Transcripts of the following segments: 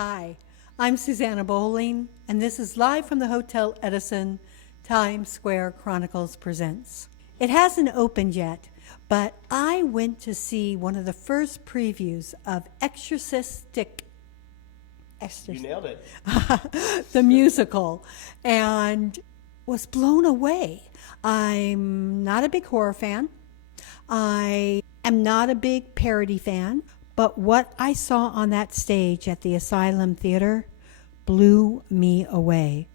Hi, I'm Susanna Bowling, and this is live from the Hotel Edison Times Square Chronicles Presents. It hasn't opened yet, but I went to see one of the first previews of You nailed it. the musical, and was blown away. I'm not a big horror fan. I am not a big parody fan, but what I saw on that stage at the Asylum Theater blew me away.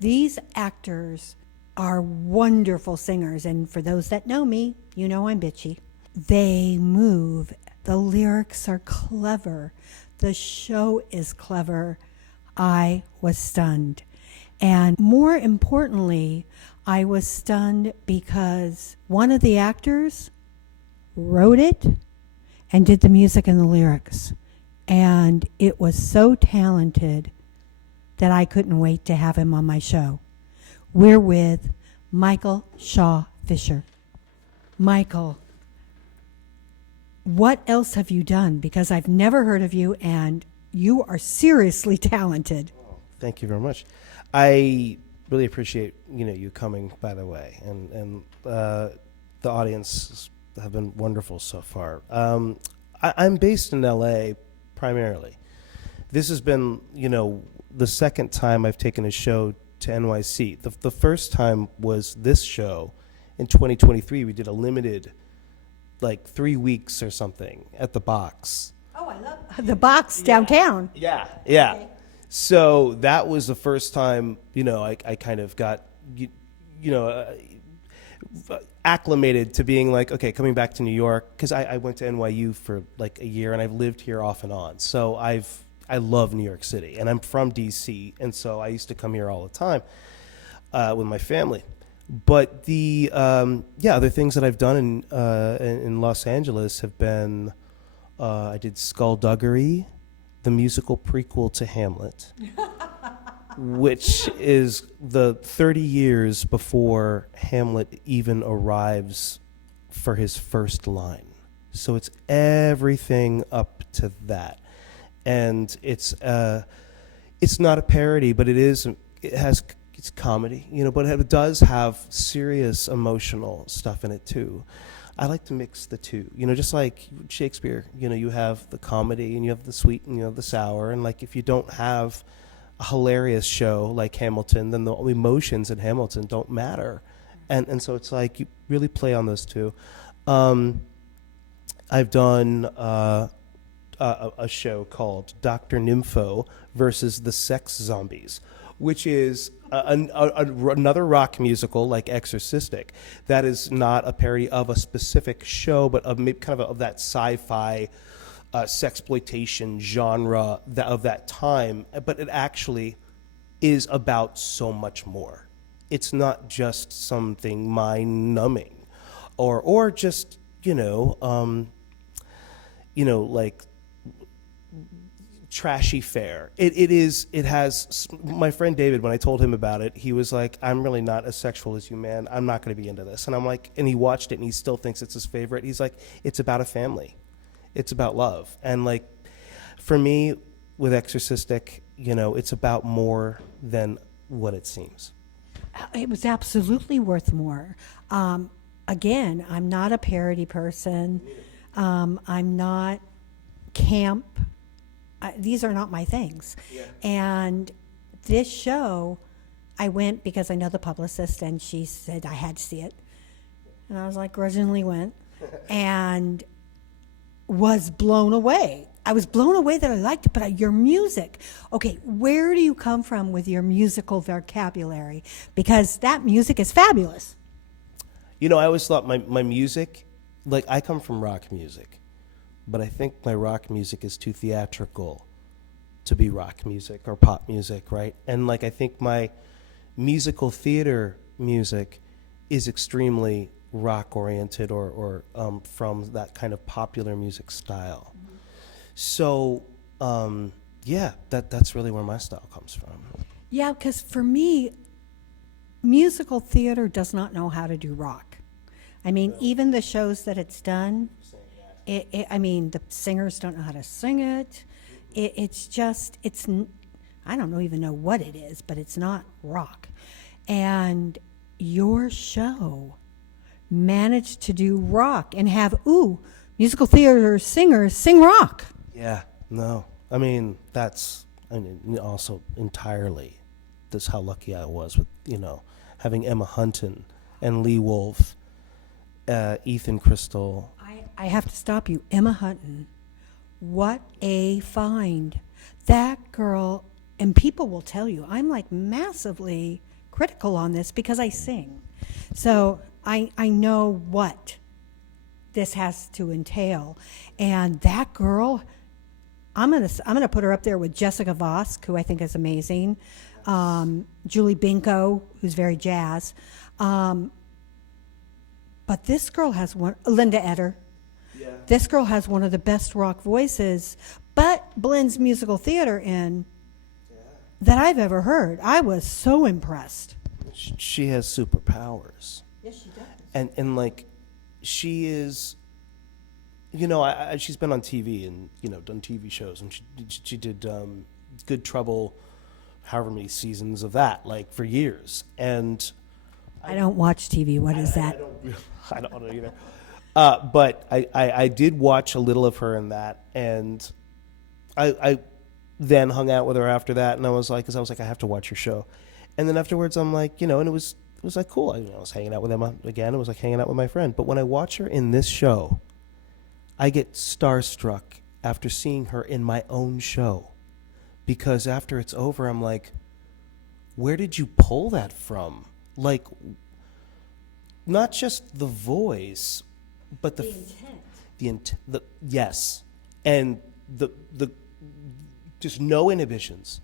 These actors are wonderful singers, and for those that know me, you know I'm bitchy. They move. The lyrics are clever. The show is clever. I was stunned. And more importantly, I was stunned because one of the actors wrote it and did the music and the lyrics. And it was so talented that I couldn't wait to have him on my show. We're with Michael Shaw Fisher. Michael, what else have you done? Because I've never heard of you, and you are seriously talented. Thank you very much. I really appreciate you coming, by the way, and the audience have been wonderful so far. I'm based in L.A. primarily. This has been the second time I've taken a show to NYC. The first time was this show in 2023. We did a limited, like 3 weeks or something at the Box. Oh, I love the Box downtown. Yeah. Okay. So that was the first time, I kind of got, acclimated to being like, okay, coming back to New York, because I went to NYU for like a year and I've lived here off and on. So I love New York City, and I'm from DC, and so I used to come here all the time with my family. But the other things that I've done in Los Angeles have been, I did Skullduggery, the musical prequel to Hamlet, which is the 30 years before Hamlet even arrives for his first line. So it's everything up to that. And it's not a parody, but it's comedy, but it does have serious emotional stuff in it too. I like to mix the two, just like Shakespeare, you have the comedy and you have the sweet and you have the sour. And like, if you don't have a hilarious show like Hamilton, then the emotions in Hamilton don't matter. And so it's like, you really play on those two. I've done a show called Dr. Nympho versus the Sex Zombies, which is another rock musical like Exorcistic that is not a parody of a specific show, but of maybe kind of that sci-fi sexploitation genre of that time. But it actually is about so much more. It's not just something mind-numbing, or just like trashy fare. It has, my friend David, when I told him about it, he was like, I'm really not as sexual as you, man. I'm not going to be into this. And I'm like, and he watched it and he still thinks it's his favorite. He's like, it's about a family. It's about love. And like, for me, with Exorcistic, it's about more than what it seems. It was absolutely worth more. Again, I'm not a parody person. I'm not camp. These are not my things. Yeah. And this show, I went because I know the publicist, and she said I had to see it. And I was like, grudgingly went, and was blown away. I was blown away that I liked it, but your music. Okay, where do you come from with your musical vocabulary? Because that music is fabulous. I always thought my music, like, I come from rock music, but I think my rock music is too theatrical to be rock music or pop music, right? And like, I think my musical theater music is extremely rock oriented or from that kind of popular music style. Mm-hmm. So, that's really where my style comes from. Yeah, because for me, musical theater does not know how to do rock. I mean, even the shows that it's done, I mean, the singers don't know how to sing it. I don't even know what it is, but it's not rock. And your show managed to do rock and have, musical theater singers sing rock. Yeah, no. I mean, also entirely that's how lucky I was with, having Emma Hunton and Lee Wolf, Ethan Crystal. I have to stop you. Emma Hunton, what a find. That girl, and people will tell you, I'm like massively critical on this because I sing. So I know what this has to entail. And that girl, I'm gonna put her up there with Jessica Vosk, who I think is amazing. Julie Binko, who's very jazz. But this girl has Linda Eder. Yeah. This girl has one of the best rock voices, but blends musical theater in that I've ever heard. I was so impressed. She has superpowers. Yes, she does. And like, she is, she's been on TV and, done TV shows, and she did Good Trouble, however many seasons of that, like for years. And I don't watch TV. What is that? I don't know either. But I did watch a little of her in that, and I then hung out with her after that, and I was like, I have to watch your show. And then afterwards, I'm like, and it was like cool. I was hanging out with Emma again. It was like hanging out with my friend. But when I watch her in this show, I get starstruck after seeing her in my own show, because after it's over, I'm like, where did you pull that from? Like, not just the voice, but the intent. Yes, and the just no inhibitions,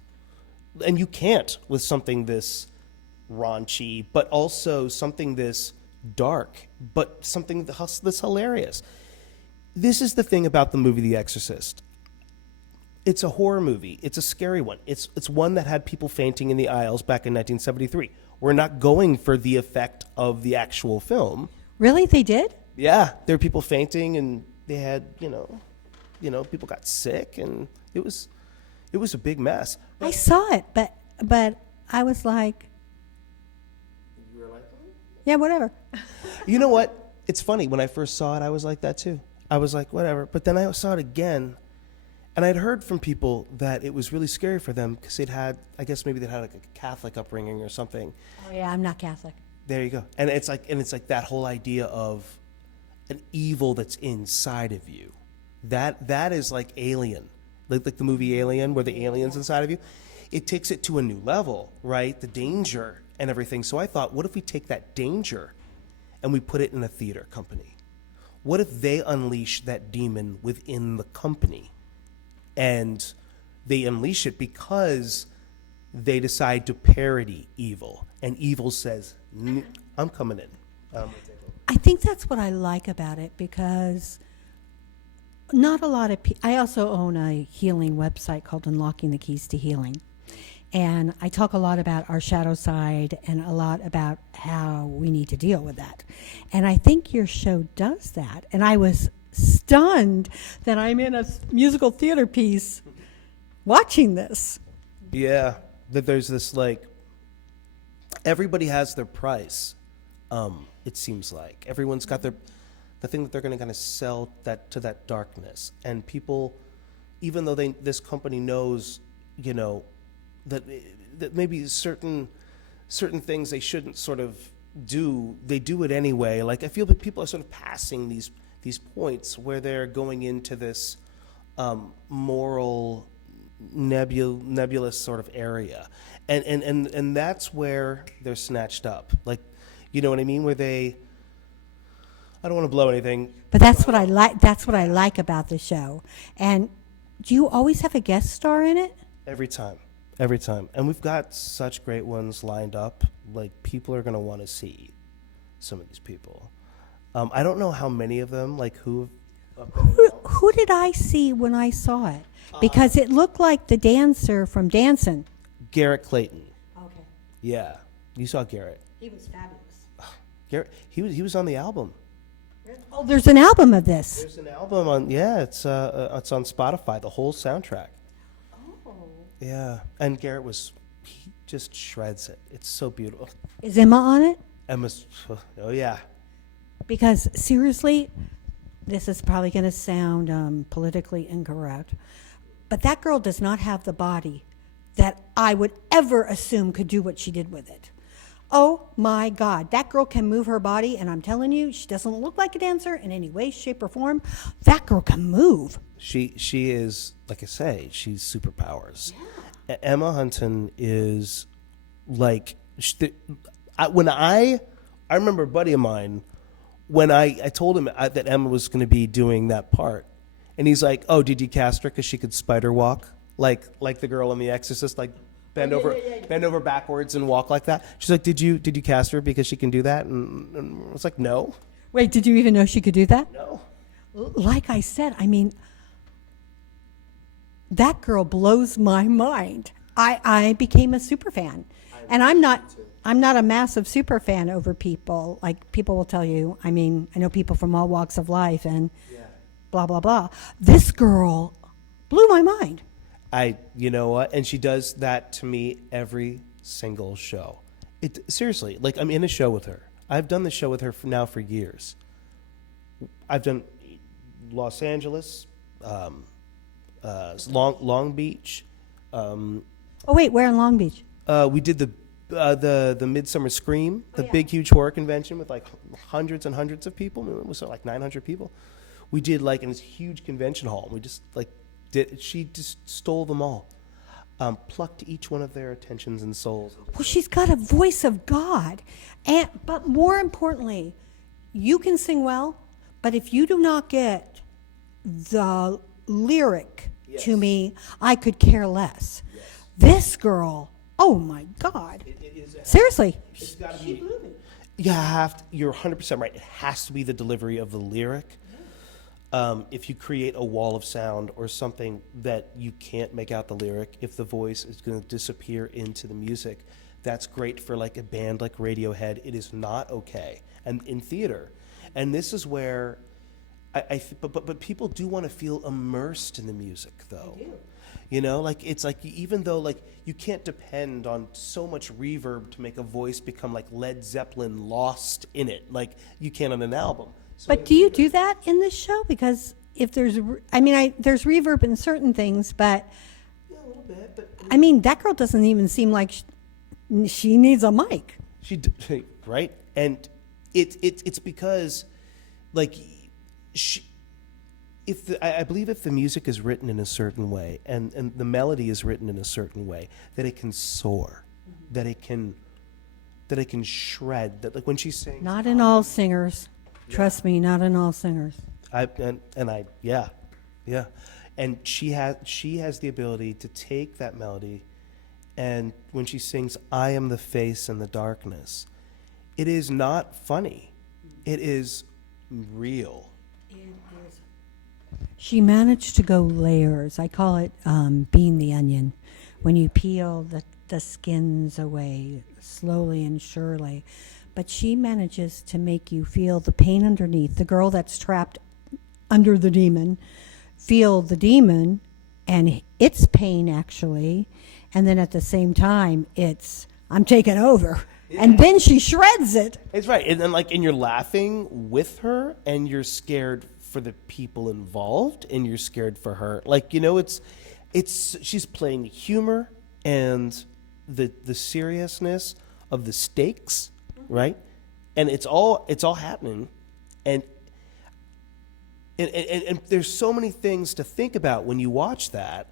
and you can't with something this raunchy, but also something this dark, but something that's hilarious. This is the thing about the movie The Exorcist. It's a horror movie. It's a scary one. It's one that had people fainting in the aisles back in 1973. We're not going for the effect of the actual film. Really? They did? Yeah, there were people fainting, and they had, people got sick, and it was a big mess. I saw it, but I was like, You were like, yeah, whatever. You know what? It's funny. When I first saw it, I was like that too. I was like, whatever. But then I saw it again, and I'd heard from people that it was really scary for them because they'd had like a Catholic upbringing or something. Oh yeah, I'm not Catholic. There you go. And it's like that whole idea of an evil that's inside of you. That is like Alien, like the movie Alien, where the alien's inside of you. It takes it to a new level, right? The danger and everything. So I thought, what if we take that danger and we put it in a theater company? What if they unleash that demon within the company? And they unleash it because they decide to parody evil. And evil says, I'm coming in. I think that's what I like about it, because not a lot of people. I also own a healing website called Unlocking the Keys to Healing. And I talk a lot about our shadow side and a lot about how we need to deal with that. And I think your show does that. And I was stunned that I'm in a musical theater piece watching this. Yeah, that there's this like, everybody has their price. It seems like everyone's got the thing that they're going to kind of sell to that darkness, and people, even though this company knows, that maybe certain things they shouldn't sort of do, they do it anyway. Like I feel that people are sort of passing these points where they're going into this moral nebulous sort of area, and that's where they're snatched up. Like, you know what I mean? Where I don't want to blow anything, but that's what I like. That's what I like about the show. And do you always have a guest star in it? Every time, and we've got such great ones lined up. Like, people are going to want to see some of these people. I don't know how many of them, like who did I see when I saw it? Because it looked like the dancer from Dancing. Garrett Clayton. Okay. Yeah, you saw Garrett. He was fabulous. Garrett, he was on the album. Oh, there's an album of this. There's an album on, it's on Spotify, the whole soundtrack. Yeah, and Garrett he just shreds it. It's so beautiful. Is Emma on it? Emma's, oh yeah. Because seriously, this is probably going to sound politically incorrect, but that girl does not have the body that I would ever assume could do what she did with it. Oh my God, that girl can move her body, and I'm telling you, she doesn't look like a dancer in any way, shape, or form. That girl can move. She is, like I say, she's superpowers. Emma Hunton is like when I remember a buddy of mine when I told him that Emma was going to be doing that part, and he's like, "Oh, did you cast her because she could spider walk like the girl in The Exorcist, like bend over backwards and walk like that?" She's like, "Did you cast her because she can do that?" And I was like, "No, Wait, did you even know she could do that? no." Like I said, I mean, that girl blows my mind. I became a super fan, and I'm not a massive super fan over people. Like people will tell you. I mean, I know people from all walks of life and blah blah blah. This girl blew my mind. You know what? And she does that to me every single show. Seriously, like I'm in a show with her. I've done the show with her for years. I've done Los Angeles, Long Beach. Oh wait, where in Long Beach? We did the Midsummer Scream, the big huge horror convention with like hundreds and hundreds of people. It was like 900 people. We did like in this huge convention hall. We just like she just stole them all, plucked each one of their attentions and souls. Well, she's got a voice of God, but more importantly, you can sing well, but if you do not get the lyric to me, I could care less. This girl, oh my God. Seriously. It's got to be. You're 100% right. It has to be the delivery of the lyric. If you create a wall of sound or something that you can't make out the lyric, if the voice is going to disappear into the music, that's great for like a band like Radiohead. It is not okay. And in theater. And this is where but people do want to feel immersed in the music, though. They do. You know, like it's like even though like you can't depend on so much reverb to make a voice become like Led Zeppelin lost in it, like you can on an album. So but do you do that in this show? Because if there's, there's reverb in certain things, but yeah, a little bit. But I mean, that girl doesn't even seem like she needs a mic. Right, and it's because like. I believe if the music is written in a certain way and the melody is written in a certain way, that it can soar, that it can shred. That like when she sings. Not in all singers, trust me. Not in all singers. Yeah, and she has the ability to take that melody, and when she sings, "I am the face in the darkness," it is not funny, it is real. She managed to go layers. I call it being the onion. When you peel the skins away slowly and surely. But she manages to make you feel the pain underneath. The girl that's trapped under the demon, feel the demon and its pain actually. And then at the same time, it's, I'm taking over. Yeah. And then she shreds it. It's right. And then and you're laughing with her and you're scared for the people involved and you're scared for her. Like, you know, it's she's playing humor and the seriousness of the stakes, right? And it's all happening, and there's so many things to think about when you watch that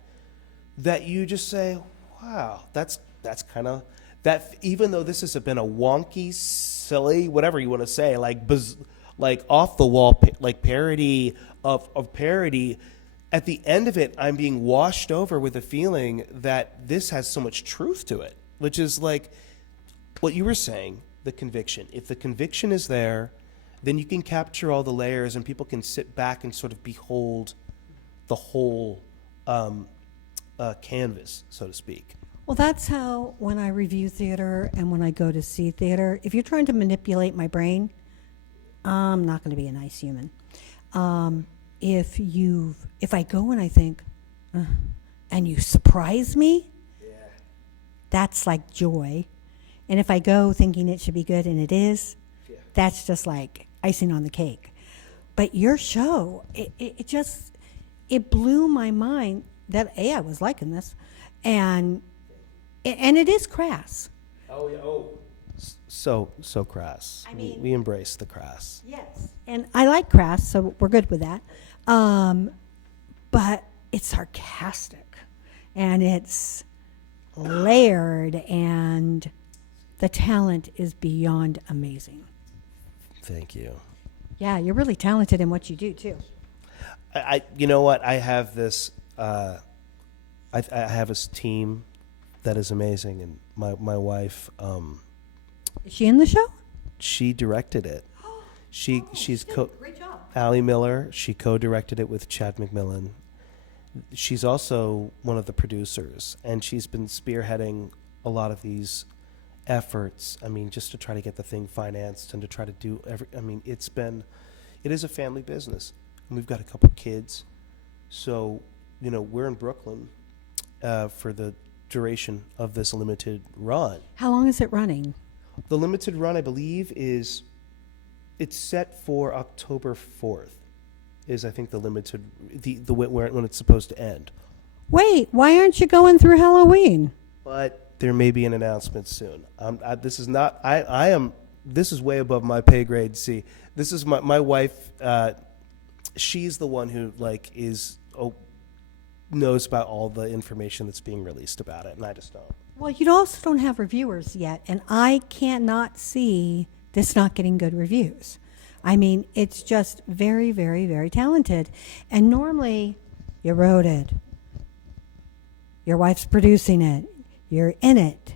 you just say, wow, that's kind of that. Even though this has been a wonky, silly, whatever you want to say, like off the wall, like parody of parody. At the end of it, I'm being washed over with a feeling that this has so much truth to it, which is like what you were saying, the conviction. If the conviction is there, then you can capture all the layers and people can sit back and sort of behold the whole canvas, so to speak. Well, that's how when I review theater and when I go to see theater, if you're trying to manipulate my brain, I'm not going to be a nice human. If I go and I think, and you surprise me, that's like joy. And if I go thinking it should be good and it is, that's just like icing on the cake. But your show, it just, it blew my mind that I was liking this, and it is crass. Oh yeah. Oh. So crass. I mean- we embrace the crass. Yes, and I like crass, so we're good with that. But it's sarcastic, and it's layered, and the talent is beyond amazing. Thank you. Yeah, you're really talented in what you do too. I you know what? I have this. I have this team that is amazing, and my wife. Is she in the show? She directed it. She's Great job. Allie Miller. She co-directed it with Chad McMillan. She's also one of the producers, and she's been spearheading a lot of these efforts. I mean, just to try to get the thing financed and to try to do it is a family business. And we've got a couple kids, so we're in Brooklyn for the duration of this limited run. How long is it running? The limited run, I believe, it's set for October 4th. Is I think the limited when it's supposed to end. Wait, why aren't you going through Halloween? But there may be an announcement soon. This is not. I am. This is way above my pay grade. See, this is my wife. She's the one who knows about all the information that's being released about it, and I just don't. Well, you also don't have reviewers yet, and I cannot see this not getting good reviews. I mean, it's just very, very, very talented. And normally, you wrote it. Your wife's producing it. You're in it.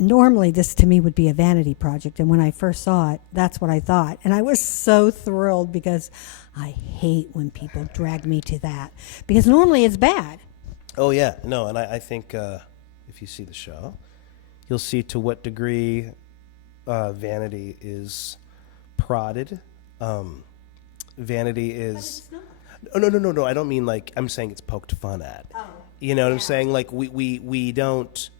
Normally, this to me would be a vanity project. And when I first saw it, that's what I thought. And I was so thrilled because I hate when people drag me to that. Because normally it's bad. Oh, yeah. No, and I think if you see the show, you'll see to what degree vanity is prodded. Vanity is... No. I don't mean like... I'm saying it's poked fun at. Oh, you know what I'm saying? Like, we don't...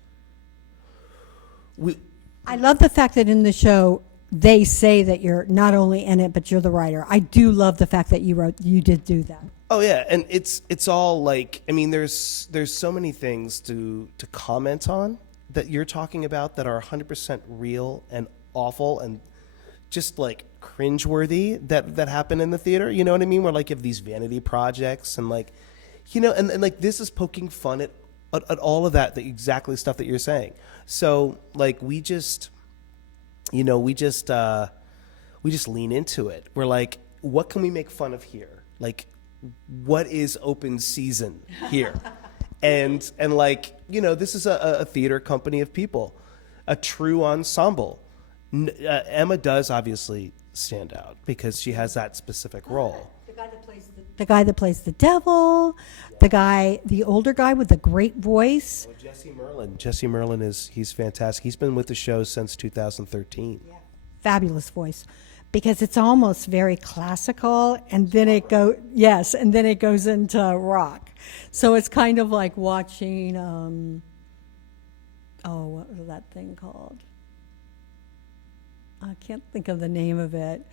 I love the fact that in the show, they say that you're not only in it, but you're the writer. I do love the fact that you did do that. Oh yeah, and it's all like, I mean, there's so many things to comment on that you're talking about that are 100% real and awful and just like cringeworthy that happen in the theater. You know what I mean? Where like you have these vanity projects and like, and like this is poking fun at all of that, the exactly stuff that you're saying. So like we just lean into it. We're like, what can we make fun of here? Like, what is open season here? and like, this is a theater company of people, a true ensemble. Emma does obviously stand out because she has that specific role. The guy that plays the devil, the older guy with the great voice. Oh, Jesse Merlin he's fantastic. He's been with the show since 2013. Yeah. Fabulous voice. Because it's almost very classical, and then it goes into rock. So it's kind of like watching, what was that thing called? I can't think of the name of it.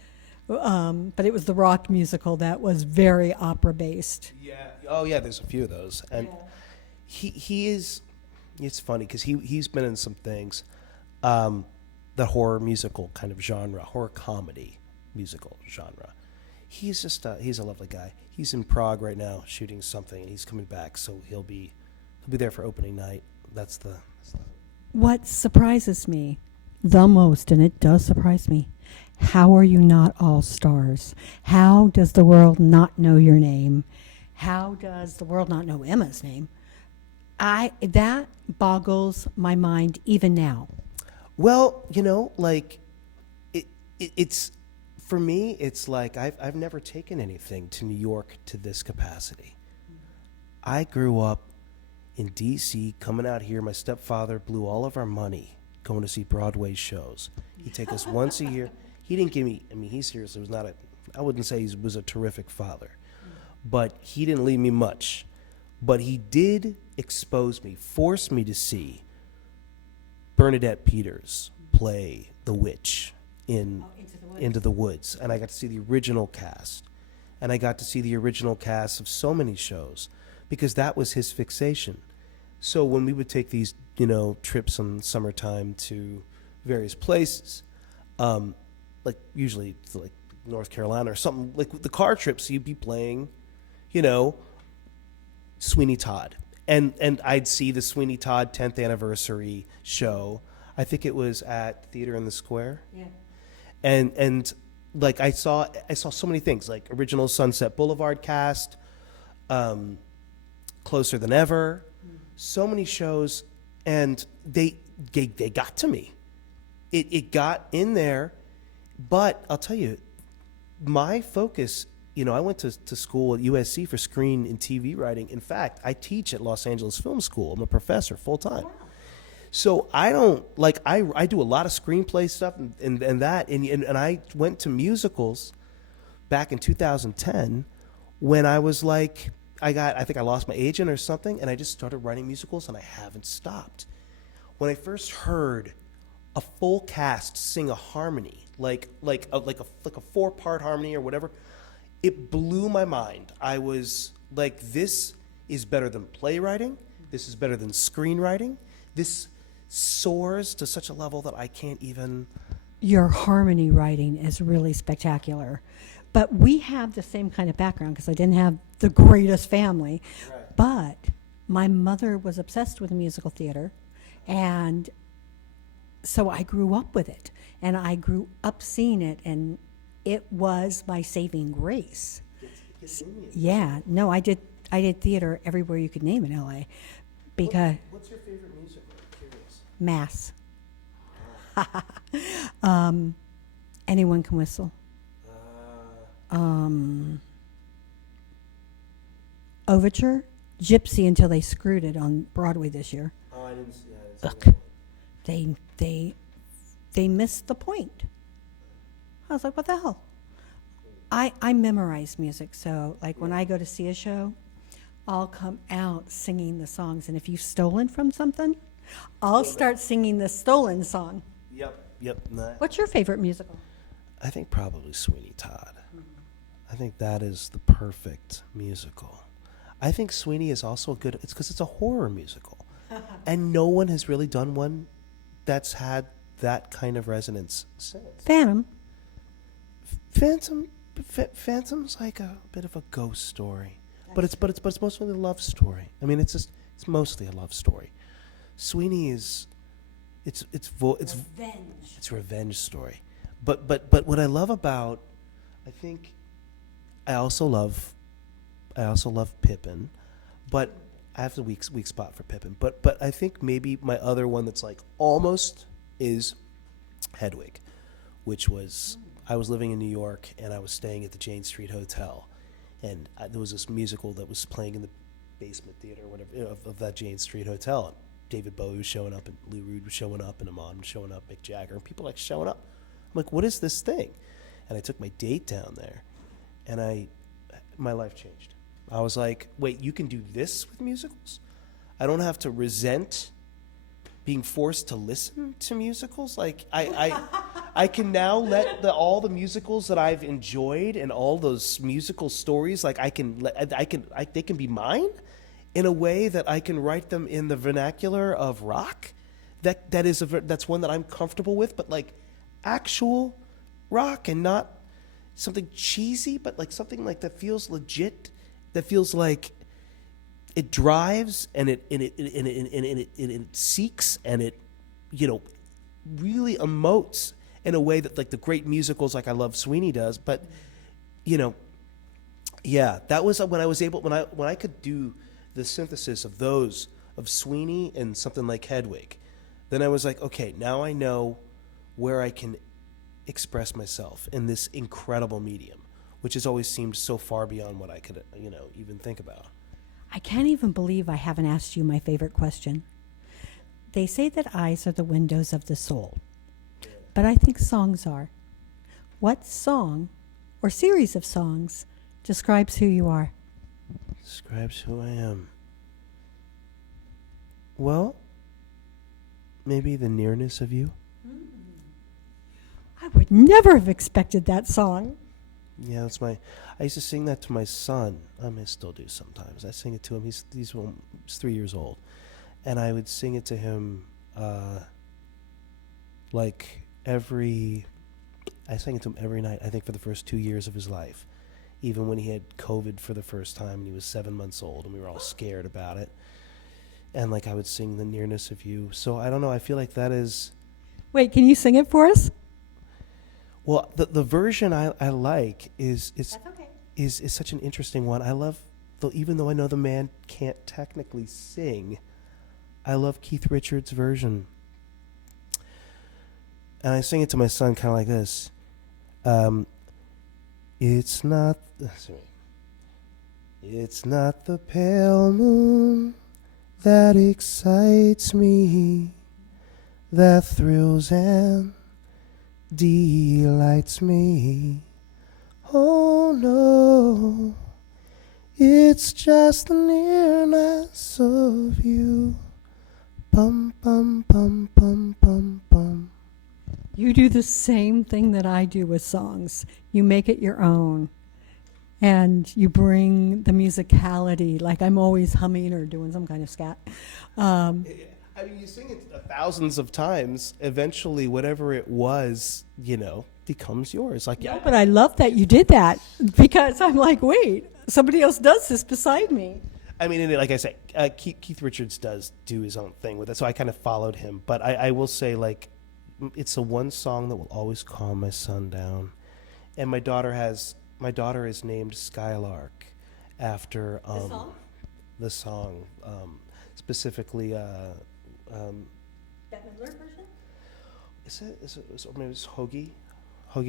But it was the rock musical that was very opera based. Yeah. Oh yeah. There's a few of those, and he is. It's funny because he's been in some things, the horror musical kind of genre, horror comedy musical genre. He's just he's a lovely guy. He's in Prague right now shooting something, and he's coming back, so he'll be there for opening night. That's the. What surprises me the most, and it does surprise me. How are you not all stars? How does the world not know your name? How does the world not know Emma's name? That boggles my mind even now. Well, like it's for me. It's like I've never taken anything to New York to this capacity. I grew up in D.C. Coming out here. My stepfather blew all of our money going to see Broadway shows. He'd take us once a year. He didn't give me, he seriously was not I wouldn't say he was a terrific father, but he didn't leave me much. But he did expose me, force me to see Bernadette Peters play the witch in Into the Woods, and I got to see the original cast, and I got to see the original cast of so many shows, because that was his fixation. So when we would take these, trips in summertime to various places, like usually to like North Carolina or something, like the car trips, you'd be playing, Sweeney Todd. And I'd see the Sweeney Todd 10th anniversary show. I think it was at Theater in the Square. Yeah. And like I saw so many things, like original Sunset Boulevard cast, Closer Than Ever, so many shows, and they got to me. It got in there, but I'll tell you, my focus, I went to school at USC for screen and TV writing. In fact, I teach at Los Angeles Film School. I'm a professor full time. Wow. So I don't like I do a lot of screenplay stuff and that and I went to musicals back in 2010 when I was like I think I lost my agent or something, and I just started writing musicals, and I haven't stopped. When I first heard a full cast sing a harmony, like a 4-part harmony or whatever, it blew my mind. I was like, this is better than playwriting. This is better than screenwriting. This soars to such a level that I can't even. Your harmony writing is really spectacular. But we have the same kind of background because I didn't have the greatest family. Right. But my mother was obsessed with musical theater, and so I grew up with it. And I grew up seeing it, and it was my saving grace. Yeah, no, I did theater everywhere you could name in LA. Because what's your favorite musical? I'm curious. Mass. Anyone Can Whistle. Overture, Gypsy Until They Screwed It on Broadway this year. Oh, I didn't see that. They missed the point. I was like, what the hell? I memorize music, so like when I go to see a show, I'll come out singing the songs, and if you've stolen from something, I'll start singing the stolen song. Yep. What's your favorite musical? I think probably Sweeney Todd. I think that is the perfect musical. I think Sweeney is also a good, it's because it's a horror musical. And no one has really done one that's had that kind of resonance since. Phantom's like a bit of a ghost story. But it's mostly a love story. I mean, it's mostly a love story. Sweeney is it's revenge. It's a revenge story. But what I love about, I think I also love Pippin, but I have the weak spot for Pippin. But I think maybe my other one that's like almost is Hedwig, which was I was living in New York and I was staying at the Jane Street Hotel, and there was this musical that was playing in the basement theater or whatever of that Jane Street Hotel. And David Bowie was showing up, and Lou Reed was showing up, and Amon was showing up, Mick Jagger, and people like showing up. I'm like, what is this thing? And I took my date down there, and my life changed. I was like, wait, you can do this with musicals? I don't have to resent being forced to listen to musicals. Like I can now let all the musicals that I've enjoyed and all those musical stories, like they can be mine in a way that I can write them in the vernacular of rock. That's one that I'm comfortable with, but like actual rock and not something cheesy, but like something like that feels legit, that feels like it drives and it seeks and it really emotes in a way that like the great musicals like I love Sweeney does. But that was when I was able, when I could do the synthesis of those, of Sweeney and something like Hedwig, then I was like, okay, now I know where I can express myself in this incredible medium, which has always seemed so far beyond what I could, even think about. I can't even believe I haven't asked you my favorite question. They say that eyes are the windows of the soul, but I think songs are. What song or series of songs describes who you are? Describes who I am. Well, Maybe The Nearness of You. I would never have expected that song. Yeah, that's my. I used to sing that to my son. I mean, I still do sometimes. I sing it to him. He's 3 years old, and I would sing it to him, like every. I sang it to him every night. I think for the first 2 years of his life, even when he had COVID for the first time and he was 7 months old, and we were all scared about it. And like I would sing The Nearness of You. So I don't know. I feel like that is. Wait, can you sing it for us? Well, the version I like is okay. is such an interesting one. I love, even though I know the man can't technically sing, I love Keith Richards' version. And I sing it to my son kind of like this. It's not, it's not the pale moon that excites me, that thrills and delights me. Oh no, it's just the nearness of you. Bum bum bum bum bum bum. You do the same thing that I do with songs. You make it your own. And you bring the musicality, like I'm always humming or doing some kind of scat. I mean, you sing it thousands of times. Eventually, whatever it was, becomes yours. Like, No, but I love that you did that because I'm like, wait, somebody else does this beside me. I mean, and like I say, Keith Richards does do his own thing with it, so I kind of followed him. But I will say, like, it's the one song that will always calm my son down. And my daughter is named Skylark after the song, specifically. That Midler version? Is it maybe it's Hoagie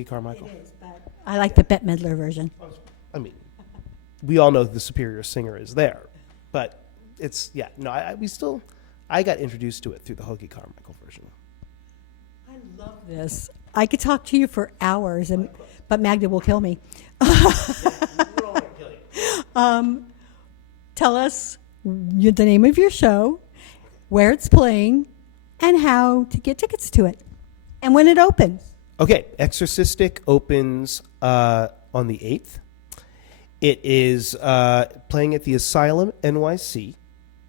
Carmichael? It is, but I like the Bette Midler version. I mean, we all know the superior singer is there, but it's I got introduced to it through the Hoagie Carmichael version. I love this. I could talk to you for hours, but Magda will kill me. Tell us the name of your show, where it's playing, and how to get tickets to it, and when it opens. Okay, Exorcistic opens on the 8th. It is playing at the Asylum NYC.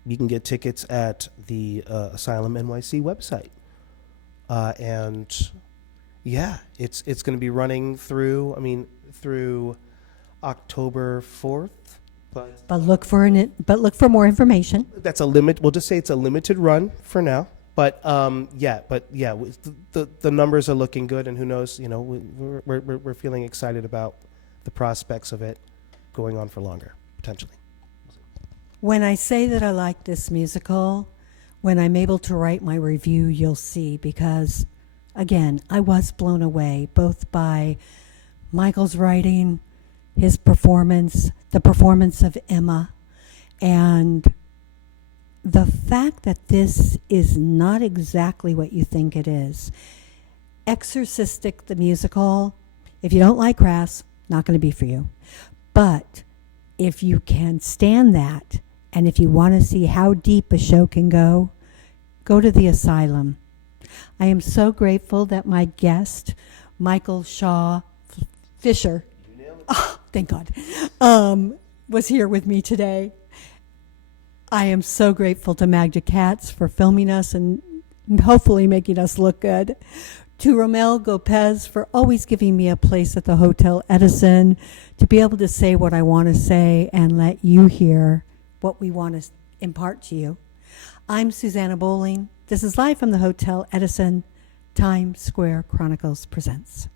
You can get tickets at the Asylum NYC website. And yeah, it's going to be running through October 4th. But look for more information. That's a limit. We'll just say it's a limited run for now. But the numbers are looking good, and who knows? We're feeling excited about the prospects of it going on for longer, potentially. When I say that I like this musical, when I'm able to write my review, you'll see, because, again, I was blown away both by Michael's writing, his performance, the performance of Emma, and the fact that this is not exactly what you think it is. Exorcistic, the musical, if you don't like Crass, not going to be for you. But if you can stand that, and if you want to see how deep a show can go to the Asylum. I am so grateful that my guest, Michael Shaw Fisher, thank God, was here with me today. I am so grateful to Magda Katz for filming us and hopefully making us look good. To Romel Gopez for always giving me a place at the Hotel Edison to be able to say what I want to say and let you hear what we want to impart to you. I'm Susanna Bowling. This is live from the Hotel Edison. Times Square Chronicles presents.